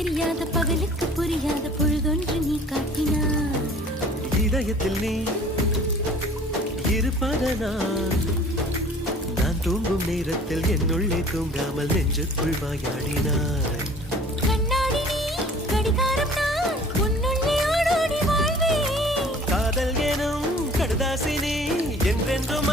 தெரியாத பகலுக்கு புரியாத பொழுதொன்று நீ காட்டினாய். இதயத்தில் நீ இருப்பதனால் நான் தூங்கும் நேரத்தில் என்னுள்ளே தூங்காமல் நெஞ்சுக்குள் வாயாடினாய். கண்ணாடி நீ கடிகாரம் நான் உன்னுள்ளே ஓடோடி வாழ்வே. காதல் எனும் கடுதாசி நீ என்றென்றும்